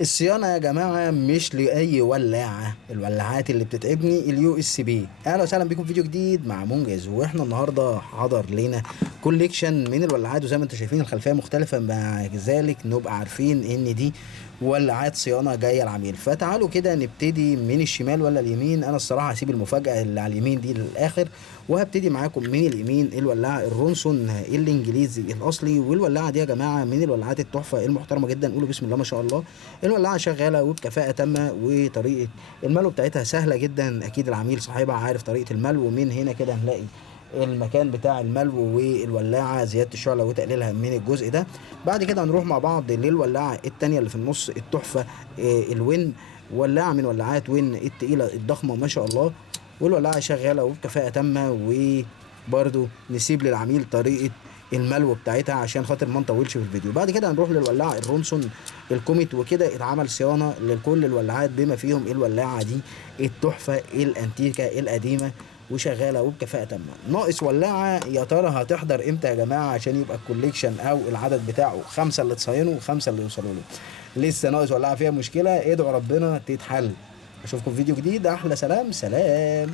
الصيانة يا جماعة مش لأي ولاعة، الولاعات اللي بتتعبني اليو اس بي. أهلا وسهلا بكم في فيديو جديد مع منجز، واحنا النهاردة حضر لنا كوليكشن من الولاعات، وزي ما انتم شايفين الخلفية مختلفة، مع ذلك نبقى عارفين ان دي ولاعات صيانة جاية العميل. فتعالوا كده نبتدي من الشمال ولا اليمين. انا الصراحة هسيب المفاجأة اللي على اليمين دي للآخر، وهبتدي معاكم من اليمين. الولاعة الرونسون الانجليزي الاصلي، والولاعة دي يا جماعة من الولاعات التحفة المحترمة جدا. قولوا بسم الله ما شاء الله. الولاعه شغاله وبكفاءه تامه، وطريقه الملو بتاعتها سهله جدا. اكيد العميل صاحبها عارف طريقه الملو. من هنا كده هنلاقي المكان بتاع الملو والولاعه، زياده الشعله وتقليلها من الجزء ده. بعد كده هنروح مع بعض للولاعه التانيه اللي في النص التحفه، الوين. ولاعه من ولاعات وين التقيله الضخمه ما شاء الله، والولاعه شغاله وبكفاءه تامه. وبرده نسيب للعميل طريقه الملو بتاعتها عشان خاطر ما نطولش في الفيديو. بعد كده هنروح للولاعه الرونسون الكوميت، وكده اتعمل صيانه لكل الولاعات بما فيهم الولاعه دي التحفه الانتيكه القديمه، وشغاله وبكفاءه تامه. ناقص ولاعه، يا ترى هتحضر امتى يا جماعه عشان يبقى الكوليكشن او العدد بتاعه 5 اللي تصينوا و5 اللي يوصلوا له؟ لسه ناقص ولاعه فيها مشكله، ادعوا ربنا تتحل. اشوفكم في فيديو جديد. احلى سلام سلام.